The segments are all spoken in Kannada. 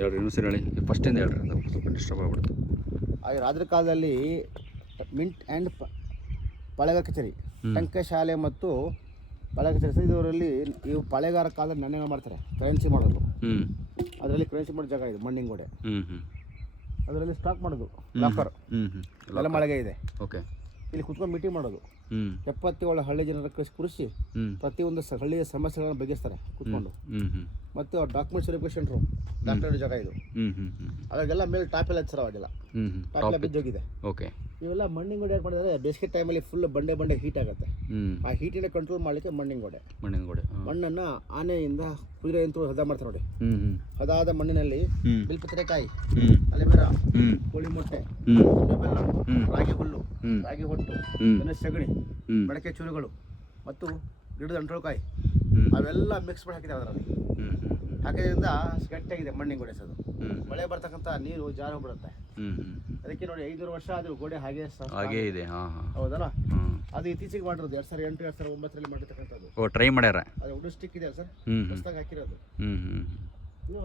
ಹೇಳ್ರಿ ಇನ್ನೊಂದ್ಸರಿ ಹೇಳಿ, ಫಸ್ಟಿಂದ ಹೇಳ್ರಿ, ಅದು ಸ್ವಲ್ಪ ಡಿಸ್ಟರ್ಬ್ ಆಗ್ಬಿಡ್ತು. ಹಾಗೆ ರಾಜರ ಕಾಲದಲ್ಲಿ ಮಿಂಟ್ ಆ್ಯಂಡ್ ಪಾಳೆಗಾರ ಕಚೇರಿ, ಟಂಕಶಾಲೆ ಮತ್ತು ಪಾಳೆಗಾರ ಕಚೇರಿ ಇದರಲ್ಲಿ ಇವು ಪಾಳೆಗಾರ ಕಾಲದಲ್ಲಿ ನಾಣ್ಯಗಳು ಮಾಡ್ತಾರೆ, ಕರೆನ್ಸಿ ಮಾಡೋದು. ಅದರಲ್ಲಿ ಕರೆನ್ಸಿ ಮಾಡೋ ಜಾಗ ಇದೆ, ಮಣ್ಣಿನ ಗೋಡೆ. ಅದರಲ್ಲಿ ಸ್ಟಾಕ್ ಮಾಡೋದು, ಲಾಕರ್ ಎಲ್ಲ ಮಳೆಗೆ ಇದೆ. ಓಕೆ. ಇಲ್ಲಿ ಕುತ್ಕೊಂಡು ಮೀಟಿಂಗ್ ಮಾಡೋದು. 77 ಹಳ್ಳಿ ಜನರ ಕೂರಿಸಿ ಪ್ರತಿಯೊಂದು ಹಳ್ಳಿಯ ಸಮಸ್ಯೆಗಳನ್ನು ಬಗೆಹರಿಸ್ತಾರೆ ಕೂತ್ಕೊಂಡು. ಮತ್ತು ಡಾಕ್ಯುಮೆಂಟ್ಸ್ ವೆರಿಫಿಕೇಶನ್ ರೂಮ್, ಡಾಕ್ಟರ್ ಜಾಗ ಇದು. ಅವಾಗೆಲ್ಲ ಮೇಲೆ ಟಾಪ್ ಎಲ್ಲ ಹಚ್ಚಾರ, ಅವಾಗೆಲ್ಲ ಟಾಪ್ ಎಲ್ಲ ಬಿದ್ದೋಗಿದೆ. ಓಕೆ. ಇವೆಲ್ಲ ಮಣ್ಣಿನ ಗೋಡೆ ಯಾಕೆ ಮಾಡಿದ್ರೆ ಬೇಸಿಗೆ ಟೈಮಲ್ಲಿ ಫುಲ್ ಬಂಡೆ ಹೀಟ್ ಆಗುತ್ತೆ. ಆ ಹೀಟಿನ ಕಂಟ್ರೋಲ್ ಮಾಡಲಿಕ್ಕೆ ಮಣ್ಣಿನ ಗೋಡೆ. ಮಣ್ಣನ್ನು ಆನೆಯಿಂದ ಕುದುರೆ ಅಂತ ಹದ ಮಾಡ್ತಾರೆ ನೋಡಿ. ಹದಾದ ಮಣ್ಣಿನಲ್ಲಿ ಬಿಲ್ಪತ್ರೆಕಾಯಿ, ಅಲೆಬೇರ, ಕೋಳಿ ಮೊಟ್ಟೆ, ಬೆಲ್ಲ, ರಾಗಿ ಹುಲ್ಲು, ರಾಗಿ ಹೊಟ್ಟು, ಸಗಣಿ, ಮಡಕೆ ಚೂರುಗಳು ಮತ್ತು ಗಿಡದ ಅಂಟ್ರೋಕಾಯಿ ಅವೆಲ್ಲ ಮಿಕ್ಸ್ ಮಾಡಿ ಹಾಕಿದ್ದಾರೆ. ಅದರಲ್ಲಿ ಹಾಕಿದ್ರಿಂದ ಗಟ್ಟಿಯಾಗಿದೆ ಮಣ್ಣಿನ ಗೋಡೆ. ಅದು ಮಳೆ ಬರ್ತಕ್ಕಂಥ ನೀರು ಜಾರಿ ಹೋಗ್ಬಿಡುತ್ತೆ. ಅದಕ್ಕೆ ನೋಡಿ 500 ವರ್ಷ ಆದರೂ ಗೋಡೆ ಹಾಗೆ ಇದೆ. ಹೌದಲ್ಲ? ಅದು ಇತ್ತೀಚೆಗೆ ಮಾಡಿರೋದು 2008 2009 ಮಾಡಿರ್ತಕ್ಕಂಥದ್ದು. ಟ್ರೈ ಮಾಡ್ಯಾರ. ಅದು ವುಡ್ ಸ್ಟಿಕ್ ಇದೆ ಸರ್, ಹೊಸದಾಗಿ ಹಾಕಿರೋದು. ಇದು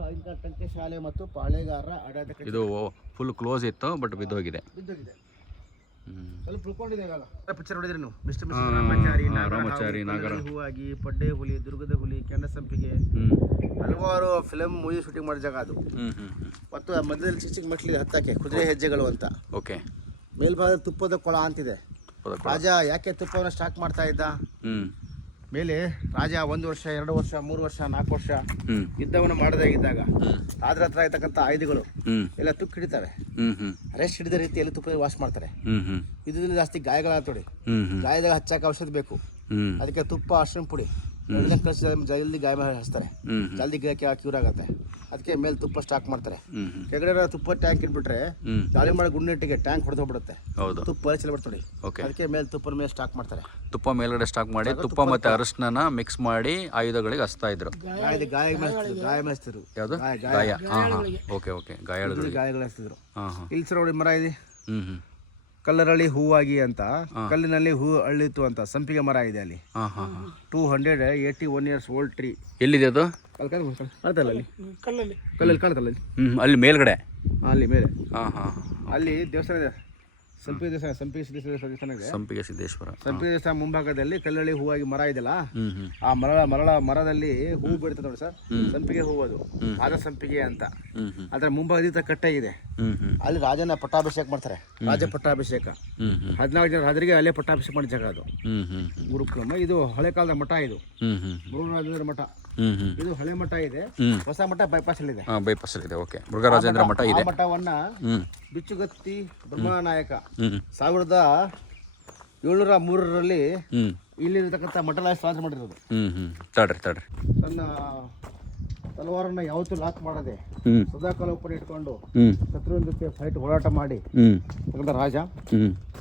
ಟಂಕಶಾಲೆ ಮತ್ತು ಪಾಳೆಗಾರರ ಆಡಳಿತ. ಇದು ಫುಲ್ ಕ್ಲೋಸ್ ಇತ್ತು, ಬಟ್ ಬಿದ್ದೋಗಿದೆ. ಸ್ವಲ್ಪ ಉಳ್ಕೊಂಡಿದೆ. ಪಿಕ್ಚರ್ ನೋಡಿದ್ರಿ ನೀವು? ಮಿಸ್ಟರ್ ರಾಮಾಚಾರಿ, ನಾಗರ ಹೂವಾಗಿ, ಪಡ್ಡೆ ಹುಲಿ, ದುರ್ಗದ ಹುಲಿ, ಕೆಂಡಸಂಪಿಗೆ, ಹಲವಾರು ಫಿಲಮ್ ಮೂವಿ ಶೂಟಿಂಗ್ ಮಾಡೋ ಜಾಗ ಅದು. ಮತ್ತು ಮಧ್ಯದಲ್ಲಿ ಚಿಕ್ಕ ಮೆಟ್ಲಿಗೆ ಹತ್ತಕ್ಕೆ ಕುದುರೆ ಹೆಜ್ಜೆಗಳು ಅಂತ. ಓಕೆ. ಮೇಲ್ಭಾಗ ತುಪ್ಪದ ಕೊಳ ಅಂತಿದೆ. ರಾಜ ಯಾಕೆ ತುಪ್ಪವನ್ನು ಸ್ಟಾಕ್ ಮಾಡ್ತಾ ಇದ್ದ? ಮೇಲೆ ರಾಜ 1 ವರ್ಷ 2 ವರ್ಷ 3 ವರ್ಷ 4 ವರ್ಷ ಯುದ್ಧವನ್ನು ಮಾಡದಾಗಿದ್ದಾಗ ಅದ್ರ ಹತ್ರ ಇರ್ತಕ್ಕಂಥ ಆಯುಧಗಳು ಎಲ್ಲ ತುಕ್ಕು ಹಿಡಿತಾರೆ. ರೆಸ್ಟ್ ಹಿಡಿದ ರೀತಿಯಲ್ಲಿ ತುಪ್ಪ ವಾಶ್ ಮಾಡ್ತಾರೆ. ಇದರಿಂದ ಜಾಸ್ತಿ ಗಾಯಗಳಾಗ್ತೊಡಿ. ಗಾಯದಾಗ ಹಚ್ಚಾಕ ಔಷಧ ಬೇಕು. ಅದಕ್ಕೆ ತುಪ್ಪ, ಅರ್ಶಿನ ಪುಡಿ ಜಲ್ದಿ ಗಾಯ ಹಚ್ತಾರೆ, ಜಲ್ದಿ ಕ್ಯೂರ್ ಆಗತ್ತೆ. ಅದಕ್ಕೆ ಮೇಲೆ ತುಪ್ಪ ಸ್ಟಾಕ್ ಮಾಡ್ತಾರೆ. ಕೆಳಗಡೆ ತುಪ್ಪ ಟ್ಯಾಂಕ್ ಇಟ್ಬಿಟ್ರೆ ಗಾಳಿ ಮಾಡೋ ಗುಂಡಿಟ್ಟಿಗೆ ಟ್ಯಾಂಕ್ ಹೊಡೆದು ಹೋಗ್ಬಿಡುತ್ತೆ. ತುಪ್ಪ ಚೆಲ್ಲ ಬಿಡ್ತೊಡಿ. ಅದಕ್ಕೆ ಮೇಲೆ ತುಪ್ಪದ ಮೇಲೆ ಸ್ಟಾಕ್ ಮಾಡ್ತಾರೆ. ತುಪ್ಪ ಮೇಲ್ಗಡೆ ಸ್ಟಾಕ್ ಮಾಡಿ ತುಪ್ಪ ಮತ್ತೆ ಅರಶಿನ ಮಿಕ್ಸ್ ಮಾಡಿ ಆಯುಧಗಳಿಗೆ ಹಚ್ತಾ ಇದ್ರು. ಗಾಯ ಮೇಳಿಸ್ತಿದ್ರು. ಯಾವುದು? ಗಾಯ. Okay okay. ಗಾಯಗಳು ಹಚ್ತಿದ್ರು. ಇಲ್ಲಿ ಸರ್ ನೋಡಿ ಮರ ಇದೆ, ಕಲ್ಲರಳಿ ಹೂವಾಗಿ ಅಂತ, ಕಲ್ಲಿನಲ್ಲಿ ಹೂ ಅಳ್ಳಿತು ಅಂತ ಸಂಪಿಗೆ ಮರ ಇದೆ ಅಲ್ಲಿ. 281 years old ಟ್ರೀ. ಎಲ್ಲಿದೆ ಅದು? ಕಾಣ್ತಲ್ಲ ಅಲ್ಲಿ, ಕಲ್ಲಲ್ಲಿ ಕಾಣ್ತಲ್ಲ ಅಲ್ಲಿ. ಅಲ್ಲಿ ಮೇಲ್ಗಡೆ, ಅಲ್ಲಿ ಮೇಲೆ ಅಲ್ಲಿ ದೇವಸ್ಥಾನ ಇದೆ, ಸಂಪಿಗೆ ದೇವಸ್ಥಾನ, ಸಂಪಿಗೆ ದೇವಸ್ಥಾನ ಮುಂಭಾಗದಲ್ಲಿ ಕಲ್ಲಳ್ಳಿ ಹೂವಾಗಿ ಮರ ಇದೆಯಲ್ಲ, ಆ ಮರದಲ್ಲಿ ಹೂ ಬಿಡ್ತದೆ ನೋಡಿ ಸರ್, ಸಂಪಿಗೆ ಹೂ. ಅದು ರಾಜ ಸಂಪಿಗೆ ಅಂತ. ಅದರ ಮುಂಭಾಗದ ಕಟ್ಟೆಗಿದೆ. ಅಲ್ಲಿ ರಾಜನ ಪಟ್ಟಾಭಿಷೇಕ ಮಾಡ್ತಾರೆ. ರಾಜ ಪಟ್ಟಾಭಿಷೇಕ 14 ಜನ ರಾಜರಿಗೆ ಅಲ್ಲೇ ಪಟ್ಟಾಭಿಷೇಕ ಮಾಡಿದ ಜಾಗ ಅದು. ಗುರುಕ್ರಮ. ಇದು ಹಳೆ ಕಾಲದ ಮಠ. ಇದು ಮುರುಘರಾಜೇಂದ್ರ ಮಠ. ಇದು ಹಳೆ ಮಠ ಇದೆ, ಹೊಸ ಮಠ ಬೈಪಾಸ್ ಅಲ್ಲಿ ಇದೆ. ಓಕೆ. ಮುರುಘರಾಜೇಂದ್ರ ಮಠ ಇದೆ. ಮಠವನ್ನ ಬಿಚ್ಚುಗತ್ತಿ ಬ್ರಹ್ಮನಾಯಕ 1703ರಲ್ಲಿ ಇಲ್ಲಿರ್ತಕ್ಕಂಥ ಮಠ ಸ್ಥಾಪನೆ ಮಾಡಿರೋದು. ತಡ್ರಿ ತನ್ನ ತಲವಾರನ್ನ ಯಾವತ್ತೂ ಲಾಕ್ ಮಾಡದೆ ಸದಾಕಾಲ ಓಪನ್ ಇಟ್ಕೊಂಡು ಶತ್ರುವಿನ ಜೊತೆ ಫೈಟ್ ಹೋರಾಟ ಮಾಡಿ ರಾಜ